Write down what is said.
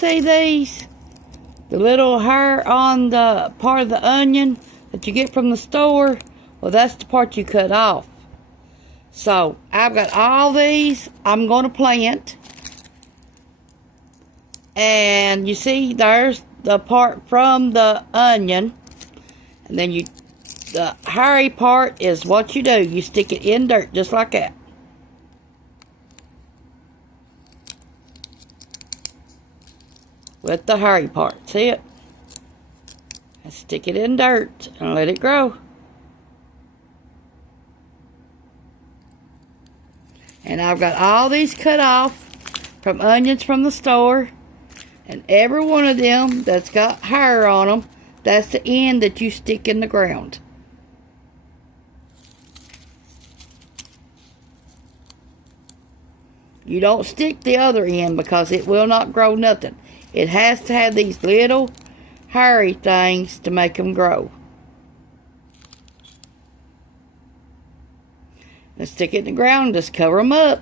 see these? The little hair on the part of the onion that you get from the store? Well, that's the part you cut off. So, I've got all these I'm going to plant. And you see, there's the part from the onion. And then the hairy part is what you do. You stick it in dirt, just like that. With the hairy part, see it? And stick it in dirt and let it grow. And I've got all these cut off from onions from the store. And every one of them that's got hair on them, that's the end that you stick in the ground. You don't stick the other end because it will not grow nothing. It has to have these little hairy things to make them grow. And stick it in the ground, just cover them up.